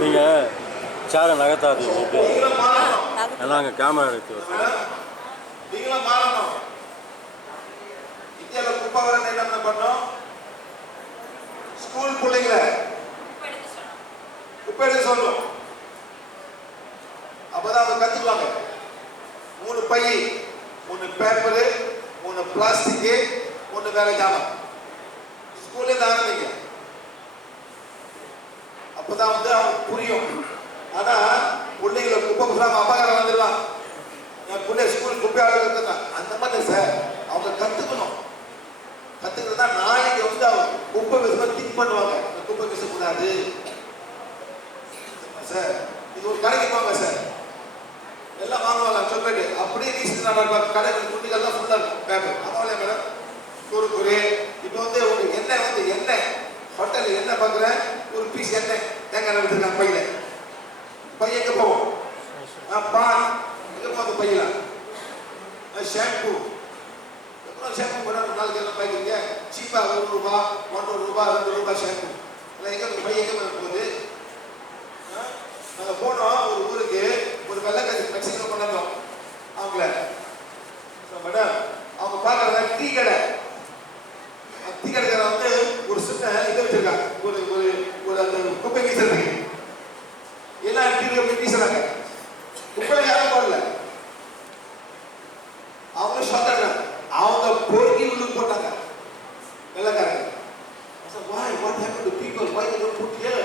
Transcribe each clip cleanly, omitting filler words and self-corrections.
நீங்கள் சேரை நகர்த்தாதீங்க, எல்லாம் அங்கே கேமரா எடுத்து நீங்களும் மாறணும். இந்தியாவில் குப்பை வர என்ன பண்ணோம்? ஸ்கூல் பிள்ளைங்களை குப்பை எடுக்க சொல்லணும். அப்பதான் அவங்க கத்துக்குவாங்க. 3 பை, 1 பேப்பரு, 1 பிளாஸ்டிக்கு, 1 வேலை ஜாமான். ஸ்கூல்ல இருந்து ஆரம்பிங்க. அப்பதான் வந்து அவங்க புரியும். ஆனா பிள்ளைங்களை குப்பை புறாம அப்பாக்காரன் வந்துடலாம். என் பிள்ளை ஸ்கூல் குப்பை ஆளுங்க அந்த மாதிரி சார் அவங்க கத்துக்கணும். கத்துக்கிறதா நாளைக்கு வந்து அவங்க குப்பை விஷயமா திங்க் பண்ணுவாங்க. குப்பை வீசக்கூடாது சார். இது ஒரு கடைக்கு போங்க சார், எல்லாம் வாங்குவாங்க சொல்லிட்டு அப்படியே வீசிட்டு கடைகள் குட்டிகள்லாம் ஃபுல்லா இருக்கும் பேப்பர். அதாவளே மேடம் குறுக்குறு. இப்போ வந்து ஒரு எண்ணெய் வந்து எண்ணெய் ஹோட்டல் எண்ணெய் பார்க்குறேன், ஒரு பீஸ் எண்ணெய் தேங்காய் எடுத்துருக்காங்க பையில. பை எங்க போவோம்? பான் எங்க போகுது பையில? ஷாம்பு எவ்வளோ ஷாம்பு கூட நாளைக்கு எல்லாம் பாய்க்கிறீங்க சீப்பா. 1 ரூபாய், 1.5 ரூபாய், 2 ரூபாய் ஷாம்பு எல்லாம் எங்க பை எங்க போகுது? நாங்கள் போனோம் ஒரு ஊருக்கு, ஒரு வெள்ளக்காரி மெக்சிகோ கொண்டாந்தோம் அவங்கள. மேடம் அவங்க பார்க்குறாங்க டீ கடை. டீ கடைக்கார வந்து ஒரு சின்ன இதை வச்சிருக்காங்க, ஒரு ஒரு ஒரு அந்த குப்பை வீசுறதுக்கு. எல்லாம் டீ போய் வீசுறாங்க. குப்பை யாரும் போடல, அவங்க சொல்றாங்க. அவங்க பொறுக்கி உள்ள போட்டாங்க வெள்ளக்காரங்க. Why? What happened to people? Why they don't put here?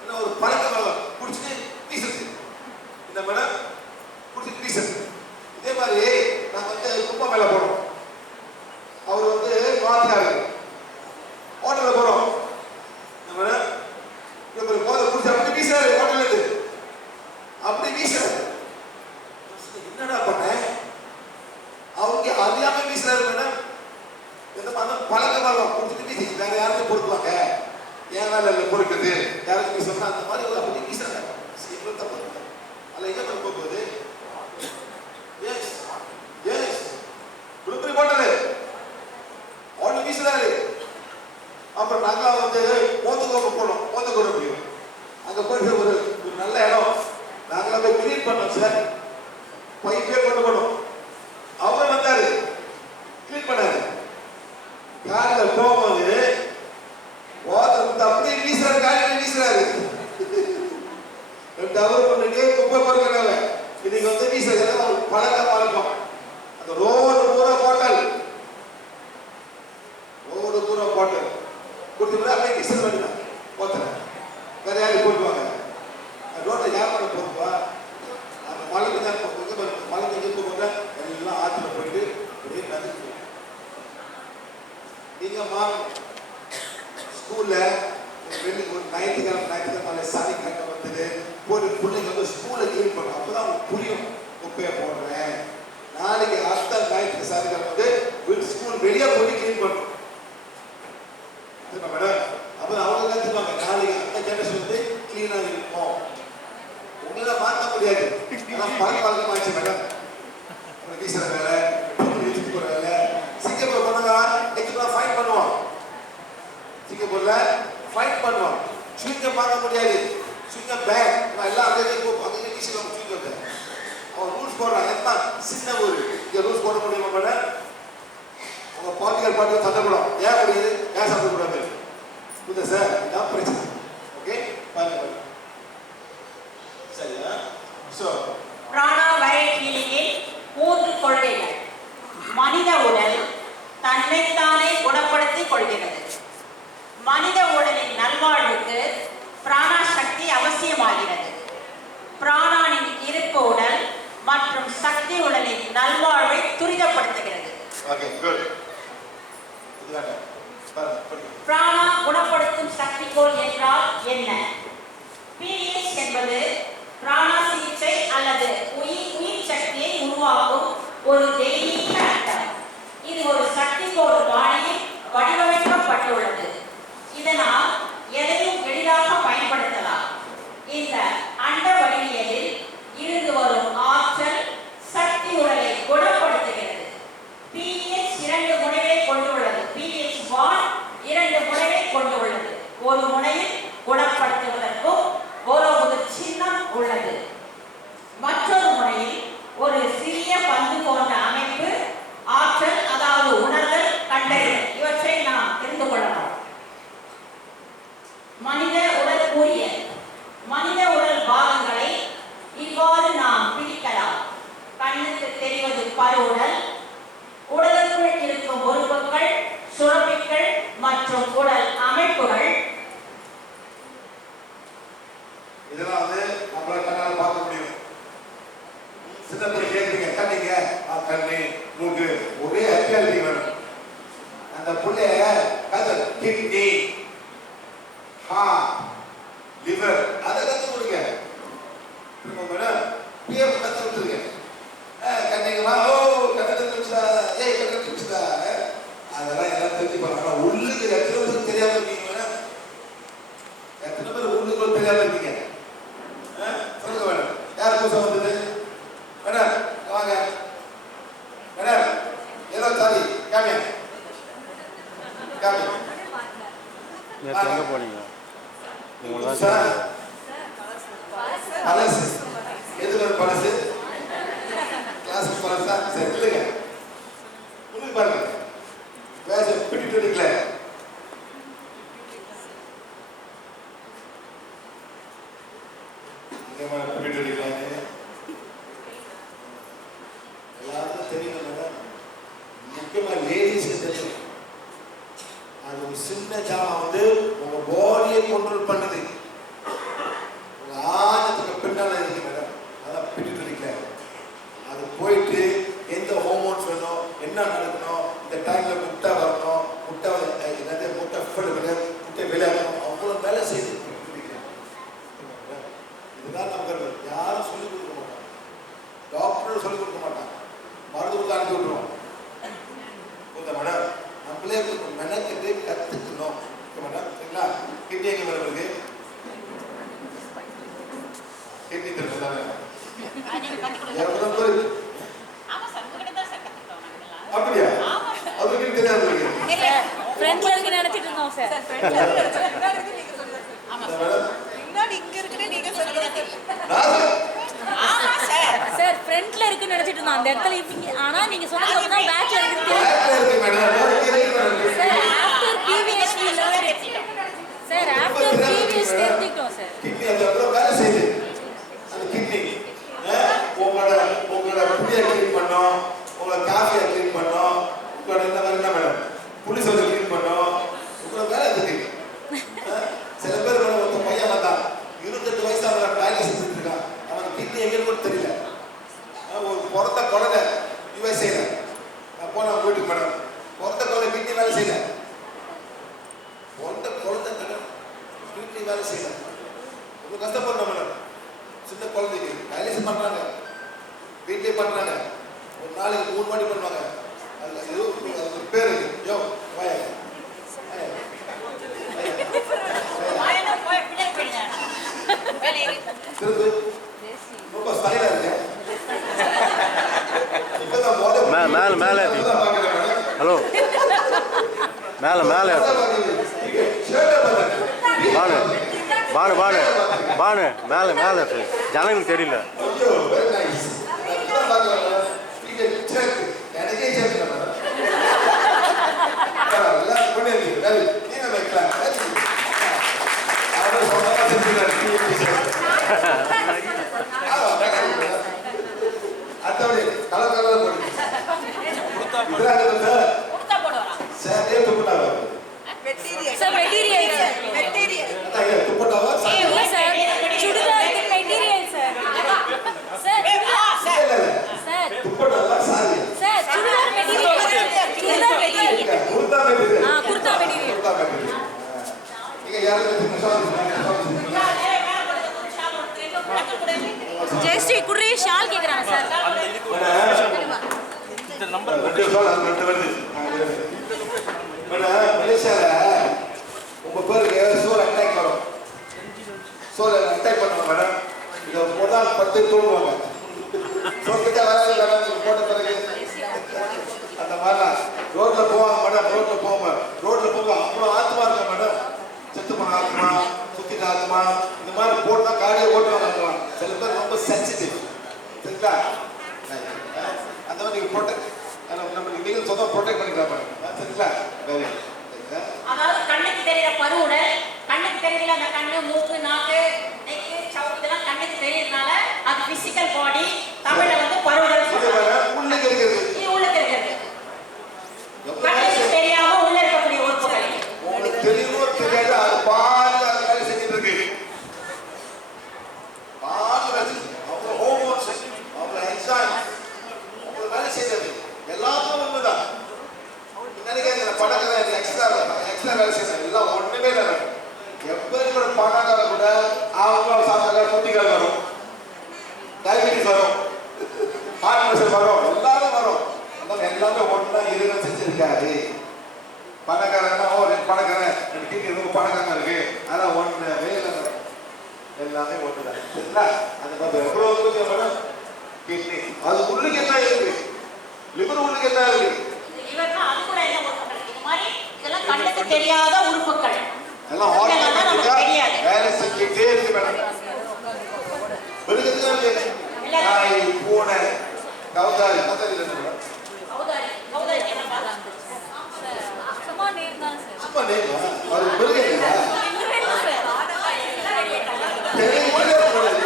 என்ன ஒரு பழக்கம் குடிச்சிட்டு வீசுறது. இந்த மேடம் குடிச்சிட்டு வீசுறது. இதே மாதிரி நாங்கள் வந்து குப்பை மேலே போனோம். அவர் வந்து வாத்தியாரு ஹோட்டலில் போகிறோம். இந்த மேடம் இவர் போதை குடிச்சு அப்படி வீசுறாரு. ஹோட்டல் இருந்து அப்படி வீசுறாரு. என்னடா பண்ண? அவங்க அறியாம வீசுறாரு மேடம். எந்த மாதிரி பழக்கமாக குடிச்சிட்டு வீசி வேற யாருக்கும் பொறுக்குவாங்க. ஏன் வேலை இல்லை பொறுக்குது யாருக்கு வீசுறா அந்த மாதிரி அப்படி வீசுறாங்க. சீக்கிரம் தப்பு அதில் எங்கே பண்ண போகுது? எஸ் எஸ் குடும்பி போட்டாரு அவனு வீசுறாரு. அப்புறம் நாங்கள் வந்து மோத்துக்கோப்பை போனோம். மோத்துக்கோடு முடியும் அங்கே போயிட்டு ஒரு நல்ல இடம் நாங்களாம் போய் கிளீன் பண்ணோம் சார். பைப்பே கொண்டு போகணும். அவர் வந்தாரு, கிளீன் பண்ணாரு. காலில் போகும்போது வாட்டர் அப்படியே வீசுறாரு, காலையில் வீசுறாரு. 2 ஹவர் பண்ணிட்டு குப்பை பொறுக்கிறாங்க. இன்னைக்கு வந்து வீசுறது ஒரு பழக்கமா இருக்கும். அந்த ரோடு பூரா பாட்டல் கொடுத்துட்டு அப்படியே கிசல் பண்ணிக்கலாம். போத்துறேன் வேற யாரும் போட்டுவாங்க. ரோட்டை யார் பண்ண போதுப்பா, அந்த மலைக்கு தான் மலை தங்கி போக எல்லாம் ஆற்றுல போயிட்டு அப்படியே நடந்து. நீங்க ஸ்கூல்ல ஒரு ஞாயிற்றுக்கிழமை சனிக்கிழமை வந்தது போட்டு பிள்ளைங்க வந்து ஸ்கூலை கிளீன் பண்ணும். அப்பதான் உங்களுக்கு புரியும், குப்பையை போடுறேன். நாளைக்கு அடுத்த ஞாயிற்றுக்கு சனிக்கிழமை வந்து வீட்டு ஸ்கூல் வெளியே போட்டு கிளீன் பண்ணும் மேடம். அப்ப அவங்க கத்துப்பாங்க, நாளைக்கு அந்த ஜெனரேஷன் வந்து கிளீனா இருக்கும். உங்களை மாற்ற முடியாது. பழக்கமாச்சு மேடம். வீசுற வேலை, வீட்டுக்கு போற வேலை. சிங்கப்பூர் போனாங்க, எக்ஸ்ட்ரா ஃபைன் பண்ணுவோம். சிங்கப்பூர்ல ஃபைன் பண்ணுவோம். சுவிங்க பார்க்க முடியாது, சுவிங்க பேக் எல்லாம் அங்கே அங்கே வீசுவாங்க. சுவிங்க அவன் ரூல்ஸ் போடுறாங்க. என்ன சின்ன ஊர் இங்கே ரூல்ஸ் போட முடியுமா மேடம்? அவங்க பாலிட்டிக்கல் பார்ட்டி சட்டப்படும். ஏன் முடியுது, ஏன் சாப்பிடக்கூடாது புரியுதா சார்? இதான் பிரச்சனை. ஓகே பாருங்க சரியா? ஸோ பிராணா வைரட் ஹீலிங்கில் 3 கொள்கைகள். மனித உடல் தன்னைத்தானே குணப்படுத்திக் கொள்கிறது. மனித உடலின் நல்வாழ்வுக்கு பிராணா சக்தி அவசியமாகிறது. பிராணானின் இருப்பு உடல் மற்றும் சக்தி உடலின் நல்வாழ்வை துரிதப்படுத்துகிறது. Okay good. பிராணா குணப்படுத்தும் சக்திகோள் என்றால் என்ன? PH என்பது பிராணா சிகிச்சை அல்லது உயிர் சக்தியை உருவாக்கும் ஒரு தெய்வீக அண்டம். இது ஒரு சக்திகோள் பாணியில் வடிவமைக்கப்பட்டுள்ளது. இதனால் எதையும் எளிதாக பயன்படுத்தலாம். இந்த அண்ட வடிவியலில் இருந்து வரும் ஆற்றல் சக்தி உடலை குணப்படுத்துகிறது. PH 2 முனைகளை கொண்டுள்ளது. PH1 2 முனைகளை கொண்டுள்ளது. ஒரு முனையில் குணப்படுத்துவதற்கும் ஒரு சின்னம் உள்ளது. மற்றொரு முனையில் ஒரு சிறிய பந்து போன்ற அமைப்பு, ஆற்றல் அதாவது உணர்தல், கண்டறிதல் இவற்றை நாம் தெரிந்து கொள்ளலாம். மனித உடல் கூறியல். மனித உடல் பாகங்களை இவ்வாறு நாம் பிரிக்கலாம். கண்ணுக்கு தெரிவது பருவுடல், உடலுக்குள் இருக்கும் உறுப்புகள், சுரப்பிகள் மற்றும் உடல் அமைப்புகள். இதெல்லாம் வந்து நம்மளால கண்ணால பார்க்க முடியும். சின்ன பிள்ளை கேட்குறீங்க, கண்ணிங்க கண்ணு மூக்கு ஒரே ஹாப்பியா இருக்கீங்க. அந்த பிள்ளைய கதல் கிட்னி ஹார்ட் லிவர் அதை கற்று கொடுங்க. மேடம் பேர் கற்று விட்டுருங்க. கண்ணிங்களா ஓ கண்ணு வச்சுடா, ஏய் கண்ணு வச்சுடா, அதெல்லாம் எல்லாம் தெரிஞ்சு பண்ணாங்க. உள்ளுக்கு எத்தனை பேருக்கு தெரியாம இருக்கீங்க மேடம்? எத்தனை பேர் உள்ளுக்குள்ள தெரியாம இருக்கீங்க? சொல்லுங்க மேடம். யார் புதுசாக வந்தது மேடம்? வாங்க மேடம். ஏதோ சாரி காமியா காமி. நேற்று எங்கே போனீங்க? பழசு எது ஒரு பழசு கிளாஸ் பழசா? சரி இல்லைங்க உங்களுக்கு பாருங்க பேச பிடிட்டு இருக்கல. பிடிட்டு இருக்கலான்னு எல்லாருக்கும் தெரியும் மேடம். முக்கியமா லேடிஸ் தெரியும். அது ஒரு சின்ன ஜாமான் வந்து உங்க பாடியை கண்ட்ரோல் பண்ணுது. உங்க ஆழத்துக்கு பின்னால இருக்கு மேடம். அதான் பிடிட்டு. அது போயிட்டு எந்த ஹோமோன்ஸ் வேணும், என்ன நடக்கணும், இந்த டைம்ல முட்டை வரணும், முட்டை என்னது முட்டை முட்டை விளையாடணும், அவ்வளோ வேலை செய்து இதுதான் நம்ம யாரும் சொல்லிக் கொடுக்க மாட்டாங்க. டாக்டரும் சொல்லிக் கொடுக்க மாட்டாங்க. மருத்துவத்தை அனுப்பி விட்டுருவோம். மேடம் நம்மளே மெனக்கிட்டு கற்றுக்கணும் மேடம். சரிங்களா? கிட்னி எங்கே மேடம் இருக்கு? கிட்னி தெரியும் தானே? அப்படியா? அதுக்கு தெரியாது. ஃப்ரெண்ட்ல இருக்கு நினைச்சிட்டு இருந்தோம் சார். மேடம் இங்க இருக்குன்னு நீங்க சொல்லுங்க. ஆமா சார். சார் ஃப்ரெண்ட்ல இருக்கு இருக்குன்னு நினைச்சிட்டு இருந்தோம் அந்த இடத்துல இருக்கீங்க. ஆனா நீங்க சொன்னதுக்கு அப்புறம் தான் பேட்ச் இருக்கு. பேக்ல இருக்கு madam. Sir after PVS sir after PVS தெரிஞ்சுக்கிட்டோம் சார். கிட்னி அந்த இடத்துல வேலை செய்யுது. அந்த கிட்னி உங்களோட புளியை க்ளீன் பண்ணோம், உங்களோட காஃபியை க்ளீன் பண்ணோம், உங்களோட என்ன மாதிரி என்ன மேடம் புளி சோதை க்ளீன் பண்ணோம். உங்களோட வேலை இருக்கு. சில பேர் மேடம் ஒரு பையன் வந்தான் 28 வயசு அவன் டயலிசிஸ் செஞ்சுட்டு இருக்கான். அவனுக்கு கிட்னி எங்கே கூட தெரியல. ஒரு பிறந்த குழந்தை யுஎஸ்ஏல நான் போன வீட்டுக்கு மேடம் பிறந்த குழந்தை கிட்னி வேலை செய்யல. பிறந்த குழந்தை மேடம் கிட்னி வேலை செய்யல. ரொம்ப கஷ்டப்படுறோம் மேடம். சின்ன குழந்தைக்கு டயாலிசிஸ் பண்ணுறாங்க, வீட்லேயே பண்ணுறாங்க. ஒரு நாளைக்கு 3 வாட்டி பண்ணுவாங்க. அதில் ஏதோ அதுக்கு பேர் யோ வாய திரும்ப ரொம்ப ஸ்டைலாக இருக்கு. இப்போதான் மேலே மேலே ஹலோ மேலே மேலே பானு பானு பானு பானு மேலே மேலே ஜனங்களுக்கு தெரியல. ஐயோ வெரி நைஸ். எனக்கே சேர்த்து எல்லாம் பண்ணிடுங்க. வெரி நீங்கள் வைக்கலாம். அவர் சொன்னதான் அடுத்தபடி கலர் கலர் போடுங்க. சார் துப்பட்டாவா சார் மெட்டீரியல் சார் துப்பட்டாவா இல்ல சார் சுடிதாருக்கு மெட்டீரியல் சார் சார் சார் துப்பட்டாவா sorry sir chudidar material kurta material kurta material நீங்க யாருக்கு ஜெயஸ்ரீ குர்ரி ஷால் கேக்குறாங்க சார். இந்த நம்பர் மலேசியால உங்க பேருக்கு சோல் அட்டாக் வரும். சோல் அட்டாக் பண்ணுவாங்க மேடம். இதை முதல் 10 தூங்குவாங்க. சோக்கிட்ட வராது மேடம். போட்ட பிறகு அந்த மாதிரிலாம் ரோட்ல போவாங்க மேடம். ரோட்ல போவாங்க அவ்வளோ ஆத்மா இருக்கும் மேடம். செத்து போன ஆத்மா, சுத்திட்ட ஆத்மா, இந்த மாதிரி போட்டா காடியை ஓட்டுவாங்க. சில பேர் ரொம்ப சென்சிட்டிவ் சரிங்களா? அந்த மாதிரி நீங்கள் ப்ரொடெக்ட் நம்ம நீங்கள் சொந்தம் ப்ரொடெக்ட் பண்ணிக்கலாம் மேடம் சரிங்களா? அதாவது கண்ணுக்கு தெரியுற பருவுடல், கண்ணுக்கு தெரியல அந்த கண்ணு, மூக்கு, நாக்கு, நெக்கு, சவுக்கு இதெல்லாம் கண்ணுக்கு தெரியறதுனால அது பிசிக்கல் பாடி. தமிழ்ல வந்து பருவுடல் சொல்றாங்க. உள்ளே இருக்கிறது இது உள்ள தெரிகிறது. கண்ணுக்கு தெரியாம உள்ள இருக்கக்கூடிய உறுப்புகள் உங்களுக்கு தெரியுமோ தெரியாது அது பாதி அது வேலை செஞ்சுட்டு இருக்கு. பாதி வேலை அவங்க ஹோமோன்ஸ் அவங்க என்சைம் அவங்க வேலை செய்யறது எல்லாத்துக்கும் ஒண்ணுதான். நினைக்காத பணக்கார எக்ஸ்ட்ரா வேலை செய்யணும் எல்லாம் ஒண்ணுமே இல்லை. எப்போ பணக்கார கூட அவங்க சாப்பிட்ற குட்டிகள் வரும், டயபிட்டிஸ் வரும், ஹார்ட் ப்ரெஷர் வரும், எல்லாரும் வரும். எல்லாமே ஒன்றா இருக்க செஞ்சிருக்காரு. பணக்காரன்னா பணக்காரன் கிட்னி ரொம்ப பணக்காரங்க இருக்கு. ஆனால் ஒன்று வேலை எல்லாமே ஒன்றுதான் சரிங்களா? அந்த மாதிரி எவ்வளோ மேடம் கிட்னி அது உள்ளுக்கு என்ன இருக்கு, லிவர் உள்ளுக்கு என்ன இருக்கு, லிவர்னா அது கூட என்ன உறுப்புகள்? இது மாதிரி இதெல்லாம் கண்ணுக்கு தெரியாத உறுப்புகள் எல்லாம் வேலை செஞ்சுட்டே இருக்கு மேடம். நாய், பூனை, கவுதாரி சும்மா நேம் தான் சார். சும்மா நேம் அது மிருகம் இல்லையா?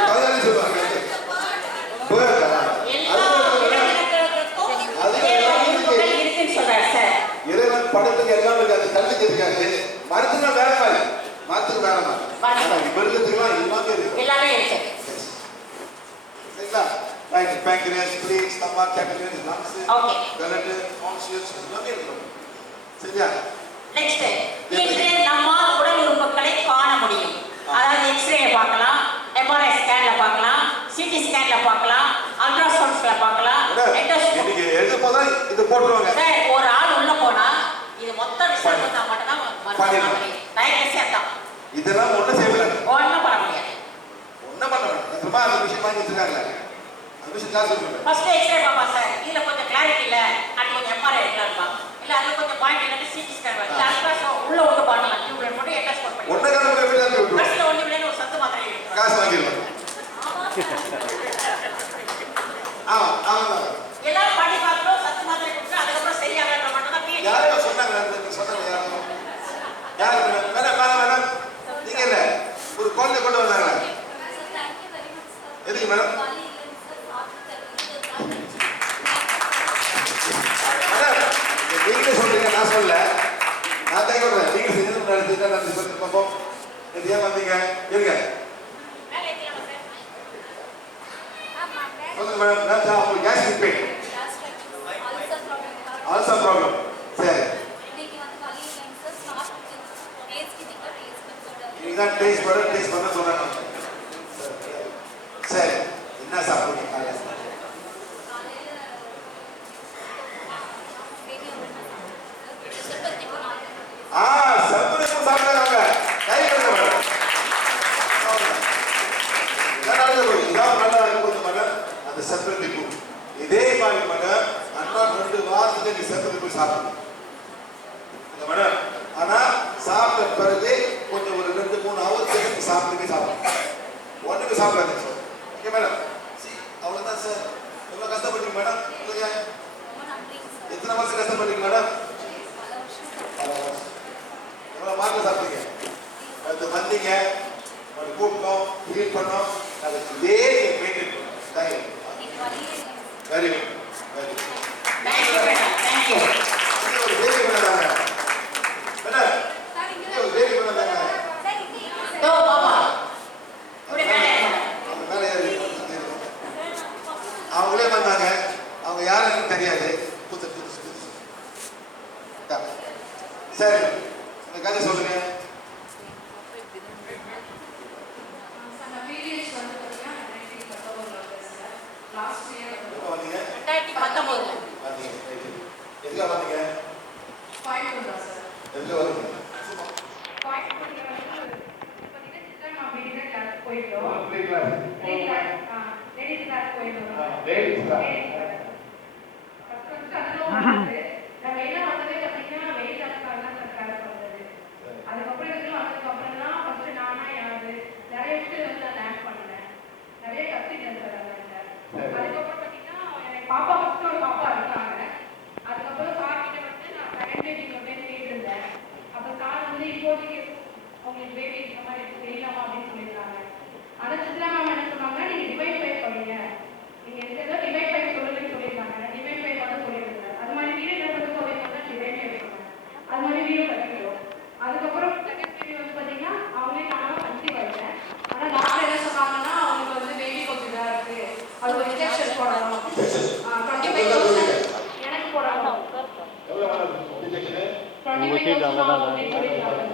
கவுதாரி சொல்லுவாங்க. இறைவன் படத்துக்கு எல்லாம் இருக்காது, கல்விக்கு இருக்காது. மருத்துவ வேற மாதிரி மருத்துவ வேற மாதிரி மிருகத்துக்குலாம் எல்லாமே இருக்கு சரிங்களா? Right pancreas, spleen, stomach, capillaries, lungs, கலட்டு, கான்ஷியஸ் எல்லாமே இருக்கு சரியா? நெக்ஸ்ட் இன்று நம்ம உடல் உறுப்புகளை காண முடியும். அதாவது எக்ஸ்ரே பார்க்கலாம், எம்ஆர்ஐ ஸ்கேன்ல பார்க்கலாம், சிடி ஸ்கேன்ல பார்க்கலாம், அல்ட்ராசவுண்ட்ஸ்ல பார்க்கலாம், இன்னைக்கு எழுத போதா இது போட்டுருவாங்க. சார் ஒரு ஆள் உள்ள போனா இது மொத்த ரிசல்ட் வந்தா மட்டும் தான் பண்ணலாம். டயக்னோசிஸ் தான். இதெல்லாம் ஒண்ணு செய்யல. ஒண்ணும் பண்ண முடியாது. ஒண்ணும் பண்ண முடியாது. சும்மா அந்த விஷயம் வாங்கி வச்சிருக்காங்க. அந்த விஷயம் கிளாஸ் சொல்லுங்க. ஃபர்ஸ்ட் எக்ஸ்ரே பாப்பா சார். இதுல கொஞ்சம் கிளாரிட்டி இல்ல. அது கொஞ்சம் எம்ஆர்ஐ எடுக்கலாம்ப்பா. இல்ல அது கொஞ்சம் பாயிண்ட் இல்ல சிடி ஸ்கேன் இல்ல அல்ட்ராசவுண்ட் உள்ள உள்ள பண்ணலாம். டியூப்ல போட்டு எட்டஸ் பண்ணி. ஒண்ணு காரணம் எப்படி தான் விட்டுரு. ஃபர்ஸ்ட் ஒண்ணு இல்ல ஒரு சத்து மாத்திரை காசு வாங்கிடலாம். ஆமா ஆமா எல்லாரும் படி பார்க்கணும், சத்து மாத்திரை கொடுத்து அதுக்கப்புறம் சரியாகிற மட்டும் தான் PhD. யாரோ சொன்னாங்க சொன்னாங்க யாரு மேடம் மேடம் நீங்க இல்ல ஒரு குழந்தை கொண்டு வந்தாங்களா எதுக்கு மேடம் மேடம் நீங்களே சொல்றீங்க நான் சொல்லல நான் தான் சொல்றேன் நீங்க செஞ்சது நடத்திட்டா நான் சொல்லி பார்ப்போம் இது ஏன் வந்தீங்க இருங்க மேலே ஏத்திடலாமா சார்? சொல்லுங்க மேடம் நான் உங்களுக்கு கேஸ் ரிப்பேர் ஆல்சோ ப்ராப்ளம் சரி இதுதான் டேஸ்ட் பண்ண சொல்றாங்க சரி என்ன சாப்பிடுங்க காலையில சர்வதேசம் சாப்பிட்டாங்க கை பண்ணுங்க மேடம் இதான் நல்லா இருக்கும் மேடம் அந்த செப்பரேட் பூ இதே மாதிரி மேடம் அண்ணா 2 வாரத்துக்கு நீ செப்பரேட் பூ சாப்பிடணும் மேடம் ஆனா சாப்பிட்ட பிறகு கொஞ்சம் ஒரு 2-3 ஹவர்ஸ் சாப்பிடணும் ஒன்றுக்கு சாப்பிடாதீங்க சார் ஓகே மேடம் அவ்வளோதான் சார் எவ்வளோ கஷ்டப்பட்டீங்க மேடம் சொல்லுங்க எத்தனை வருஷம் கஷ்டப்பட்டீங்க மேடம் எவ்வளோ மார்க்கில் சாப்பிட்டீங்க அது வந்தீங்க கூப்பிட்டோம் ஃபீல் பண்ணோம் அதுக்கு இதே மெயின்டைன் பண்ணோம் very good very good thank you madam, thank you. ஒரு பேபி பண்ணதாங்க மேடம் ஒரு பேபி பண்ணதாங்க தோ பாப்பா இப்படி மேலே ஏறுங்க. அவங்க மேலே ஏறி அவங்களே வந்தாங்க அவங்க யாருன்னு தெரியாது சரி இந்த கதை சொல்லுங்க எப்போ வந்தீங்க 2019. வந்தீங்க எதுக்காக வந்தீங்க எதுக்கு வந்தீங்க பாப்பா ஃபர்ஸ்ட் ஒரு பாப்பா இருக்காங்க. அதுக்கப்புறம் சார் கிட்ட வந்து நான் செகண்ட் பேபி அப்படின்னு கேட்டிருந்தேன். அப்போ சார் வந்து இப்போதைக்கு உங்களுக்கு பேபி இந்த மாதிரி தெரியலாமா அப்படின்னு சொல்லியிருக்காங்க. ஆனால் சித்ரா மேம் என்ன சொன்னாங்க, நீங்கள் டிவைட் பை பண்ணுங்க, நீங்கள் எந்த டிவைட் பை சொல்லுங்கன்னு சொல்லியிருக்காங்க. டிவைட் பை பண்ண சொல்லியிருக்காங்க. அது மாதிரி வீடு கட்டுறதுக்கு அதே மாதிரி தான் டிவைட் பை பண்ணேன். அது மாதிரி வீடு கட்டிக்கிறோம். அதுக்கப்புறம் செகண்ட் பேபி வந்து பார்த்தீங்கன்னா அவங்களே நானும் கன்சீவ் ஆகிட்டேன். ஆனால் டாக்டர் என்ன சொன்னாங்கன்னா அவங்களுக்கு வந்து பேபி கொஞ்சம் இதாக இருக்குது, அது ஒரு இன்ஜெக்ஷன் போடணும், 25,000 எனக்கு போடணும், 25,000 அப்படின்னு சொல்லியிருக்காங்க.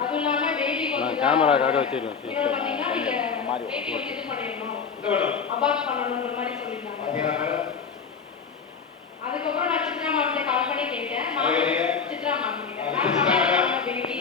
அதுவும் இல்லாமல் பேபி கொஞ்சம் கேமராக்காக வச்சிருக்கோம் இன்னொரு பார்த்தீங்கன்னா நீங்கள் பேபி வந்து இது பண்ணிடணும், அபார்ட் பண்ணணுன்ற மாதிரி சொல்லியிருக்காங்க. அதுக்கப்புறம் நான் சித்ரா மேம்கிட்ட கால் பண்ணி கேட்டேன். சித்ரா மேம் கிட்ட பேபி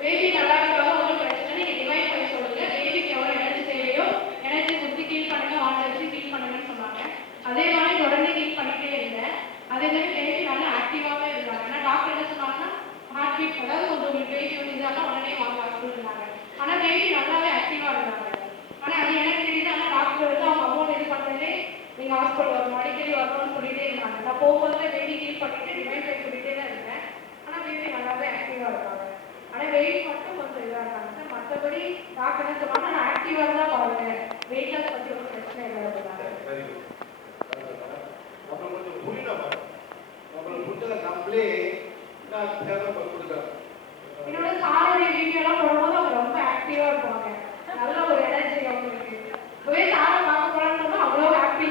பேபி நல்லா இருக்காங்க, ஒன்றும் பிரச்சனை, நீங்கள் டிவைட் பண்ணி சொல்லுங்க, பேபிக்கு எவ்வளோ எனர்ஜி தேவையோ எனர்ஜி கொடுத்து ஹீல் பண்ணுங்க, வாட்டர் வச்சு ஹீல் பண்ணுங்கன்னு சொன்னாங்க. அதே மாதிரி தொடர்ந்து ஹீல் பண்ணிட்டே இருந்தேன். அதே மாதிரி பேபி நல்லா ஆக்டிவாகவே இருந்தாங்க. ஏன்னா டாக்டர் என்ன சொன்னாங்கன்னா ஹார்ட் பீட், அதாவது உங்களுக்கு பேபி வந்து இதானா உடனே வாங்க இருந்தாங்க. ஆனால் பேபி நல்லாவே ஆக்டிவாக இருந்தாங்க. ஆனால் அது எனக்கு தெரியுது. ஆனால் டாக்டர் வந்து அவங்க அமௌண்ட் இது பண்ணுறதே நீங்கள் ஹாஸ்பிட்டல் வரணும், அடிக்கடி வரணும்னு சொல்லிட்டே இருந்தாங்க. நான் போகும்போது பேபி ஹீல் பண்ணிட்டு டிவைட் பண்ணி சொல்லிட்டே தான் இருந்தேன். ஆனால் பேபி நல்லாவே ஆக்டிவாக இருக்காங்க. ஆனால் வெயிட் மட்டும் கொஞ்சம் இதாக இருக்காங்க சார். மற்றபடி டாக்டர் என்ன சொன்னாங்க, நான் ஆக்டிவாக தான் பாருங்க, வெயிட் லாஸ் பற்றி ஒன்றும் பிரச்சனை இல்லை இருந்தாங்க. அப்புறம் கொஞ்சம் புரியல நம்மளுக்கு புரிஞ்சதை நம்மளே கொடுக்குறோம். என்னோட சாரோடைய வீடியோலாம் போடும்போது அவங்க ரொம்ப ஆக்டிவாக இருப்பாங்க, நல்ல ஒரு எனர்ஜி அவங்களுக்கு. இப்போவே சாரை பார்க்க போறான்னு அவ்வளோ ஹாப்பி.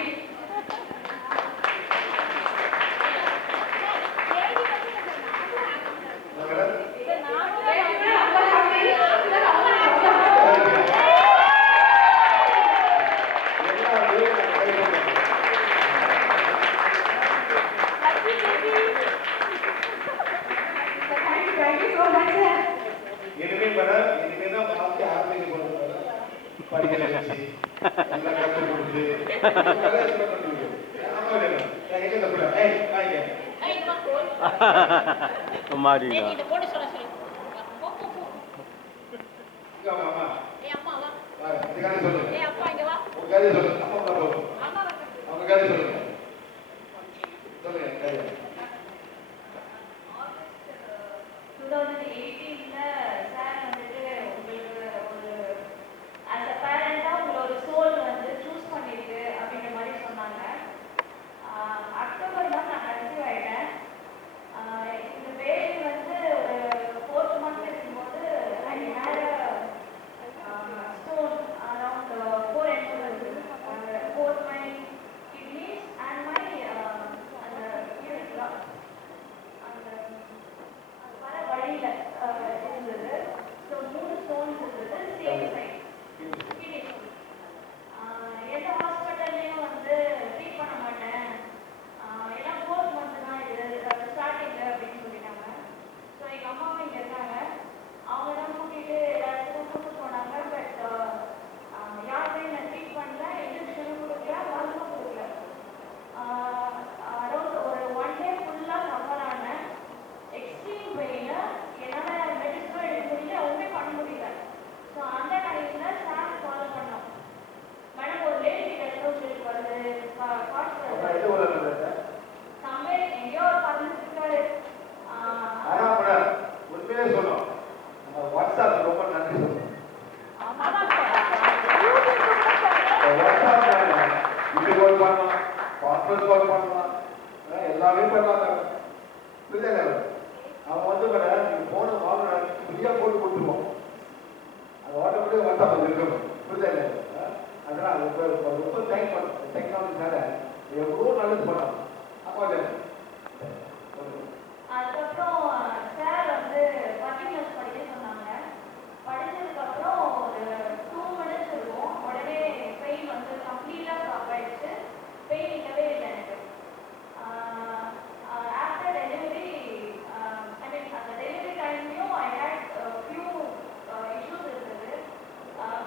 படிக்கிற வச்சு எல்லாம் கற்றுக் கொடுத்து எங்க தப்பு மாட்டிக்கிட்டா. இந்த போட்டு சொல்ல சொல்லி போ போ போ. இங்க வா அம்மா. ஏய் அம்மா வா. வா இந்த கதை சொல்லு. ஏய் அப்பா இங்க வா. உங்க கதை சொல்லு. அம்மா போ. அம்மா வா. அவங்க கதை சொல்லு. சொல்லுங்க கதை. 2018ல சார் வந்துட்டு உங்களுக்கு ஒரு as a parent-ஆ உங்களை ஒரு soul வந்து choose பண்ணிருக்கு அப்படின்ற மாதிரி சொன்னாங்க. அக்டோபர் தான் நான் கன்சீவ் ஆயிட்டேன். இந்த பேபி வந்து ஒரு 4th month இருக்கும்போது I had a stone around 4 mm both my kidneys and my அந்த urethra அந்த வர வழியில இருந்தது. ஸோ 3 ஸ்டோன்ஸ் இருந்தது சேம் சைட் கிட்னி. எந்த ஹாஸ்பிட்டல்லையும் வந்து ட்ரீட் பண்ண மாட்டேன், ஏன்னா 4th month தான் இது ஸ்டார்டிங் அப்படின்னு சொல்லிட்டாங்க. ஸோ எங்கள் அம்மாவும் இங்கே இருக்காங்க, அவங்க தான் கூட்டிகிட்டு எல்லா இடத்துக்கும் கூட்டு போனாங்க. பட் யாருமே என்னை ட்ரீட் பண்ணல, இன்ஜெக்ஷனும் கொடுக்கல, மருந்தும் கொடுக்கல. அரௌண்ட் ஒரு 1 day ஃபுல்லாக சஃபர் ஆனேன். எக்ஸ்ட்ரீம் பெயின், என்னால் மெடிசனும் எடுக்க முடியல, ஒன்றுமே பண்ண முடியல. ஸோ அந்த டைமில் சார் கால் பண்ணோம். மேடம் ஒரு லேடி டெலிவரி வருது, காசு சமையல் எங்கேயோ ஒரு பறந்துருக்காரு. உண்மையே சொல்லணும், வாட்ஸ்அப் ரொம்ப நன்றி சொல்லணும். வாட்ஸ்அப் வீட்டுக்கு கால் பண்ணலாம், கான்ஃபரன்ஸ் கால் பண்ணலாம், எல்லாமே பண்ணலாம். புரியுதா? அவன் வந்து நீங்கள் போன வாங்கின ஃப்ரீயாக போட்டு கொடுத்துருவோம். அந்த ஆட்டோமேட்டிக் வாட்ஸ்அப் இருக்கணும். புரியுதா? அதனால் அது ரொம்ப தேங்க் பண்ணணும். டெக்னாலஜினால எவ்வளோ நல்லது பண்ணலாம். ஆமாம். அதுக்கப்புறம் சார் வந்து பர்டிகுலர்ஸ் படிக்க சொன்னாங்க. படிச்சதுக்கப்புறம் ஒரு 2 minutes இருக்கும், உடனே பெயின் வந்து கம்ப்ளீட்டாக ஸ்டாப் ஆயிடுச்சு. பெயின் இல்லவே இல்லை எனக்கு. ஆஃப்டர் டெலிவரி ஐ மீன் அந்த டெலிவரி டைம்லையும் ஐ ஹேட் ஃபியூ இஷ்யூஸ் இருந்தது.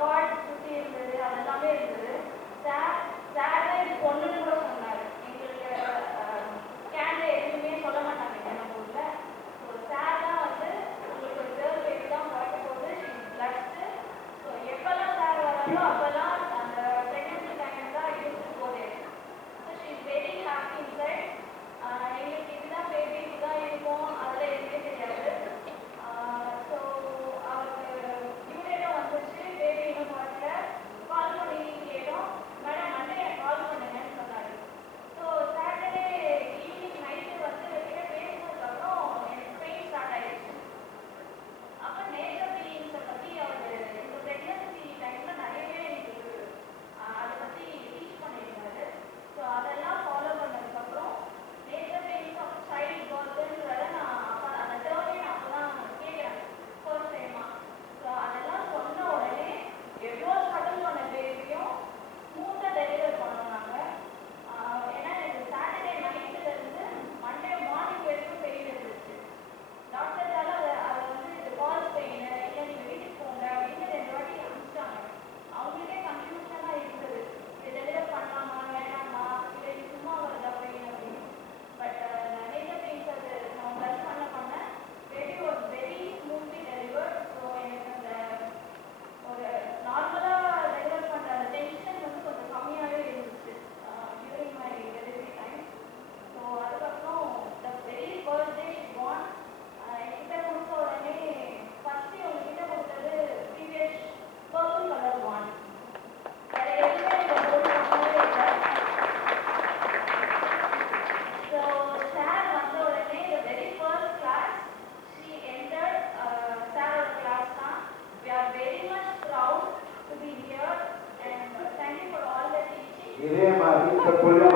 கார்ட் சுற்றி இருந்தது, அதெல்லாமே இருந்தது. சார் தான் இது பொண்ணுன்னு கூட சொன்னார். எங்களுக்கு ஸ்கேன்ல எதுவுமே சொல்ல மாட்டாங்க நம்ம ஊரில். ஸோ சார் தான் வந்து உங்களுக்கு ஒரு கேர்ள் பேபி தான் பிறக்க போகுது, பிளஸ்டு. ஸோ எப்போல்லாம் சார் வராங்களோ அப்போல்லாம் அந்த ப்ரெக்னன்சி டைம் தான் யூஸ் போதே. So she is very happy inside. எங்களுக்கு இதுதான் பேபி, இதுதான் இருக்கும், அதில் எதுவுமே தெரியாது. ஸோ அவருக்கு யூரேனும் வந்துச்சு, பேபி இன்னும் பிறக்கல. கால் பண்ணி கேட்டோம், மேடம் மண்டே எனக்கு கால் பண்ணுங்கன்னு சொன்னார். ஸோ சாட்டர்டே ஈவினிங் நைட்டு வந்து கிட்ட பேசினதுக்கப்புறம் எனக்கு பெயின் ஸ்டார்ட் ஆயிடுச்சு. அப்போ நேச்சர் பீயிங்ஸை பற்றி அவர் இந்த ப்ரெக்னன்சி டைமில் நிறையவே எனக்கு அதை பற்றி டீச் பண்ணியிருந்தாரு. ஸோ அதெல்லாம் ஃபாலோ பண்ணதுக்கப்புறம் நேச்சர் பீயிங்ஸ் ஆஃப் சைல்ட் பர்த்ன்றதை நான் அப்போ அந்த டேர்மே நான் அப்போ தான் கேட்குறேன் ஃபர்ஸ்ட் டைமாக. ஸோ அதெல்லாம் சொன்ன உடனே எவ்வளோ ஸ்ட்ரகிள் பண்ண பேபியும் ஸ்மூத்தாக டெலிவர் பண்ணோம் நாங்கள். ஏன்னா எனக்கு சாட்டர்டே நைட்டுலேருந்து மண்டே மார்னிங் வரைக்கும் பெயின் இருந்துச்சு. டாக்டர்ஸால அதை வந்து இது கால்ஸ் பெயின், இல்லை நீங்கள் வீட்டுக்கு போங்க அப்படின்னு 2 வாட்டி அனுப்பிச்சிட்டாங்க. அவங்களுக்கே கன்ஃபியூஷனாக இருந்தது, இது டெலிவர் பண்ணலாமா வேணாமா, இல்லை இது சும்மா வருதா பெயின் அப்படின்னு. பட் நேச்சர் பெயின்ஸ் அது நம்ம ப்ளஸ் பண்ண baby was very smoothly deliver. So எனக்கு அந்த ஒரு நார்மலாக டெலிவர் பண்ணுற அந்த டென்ஷன் வந்து கொஞ்சம் கம்மியாகவே இருந்துச்சு during my delivery time. So அதுக்கப்புறம் the very first day she born என்கிட்ட கொடுத்த உடனே ஃபஸ்ட்டு உங்ககிட்ட கொடுத்தது ப்ரீவியஸ் பர்பிள் கலர் வான். வேறு எதுவுமே நீங்கள் போட்டு பண்ணவே இல்லை. ஸோ சார் வந்த உடனே the very first class she entered சாரோட கிளாஸ் தான். We are very much proud to be here and thank you for all the teaching. இதே மாதிரி இந்த பொண்ணு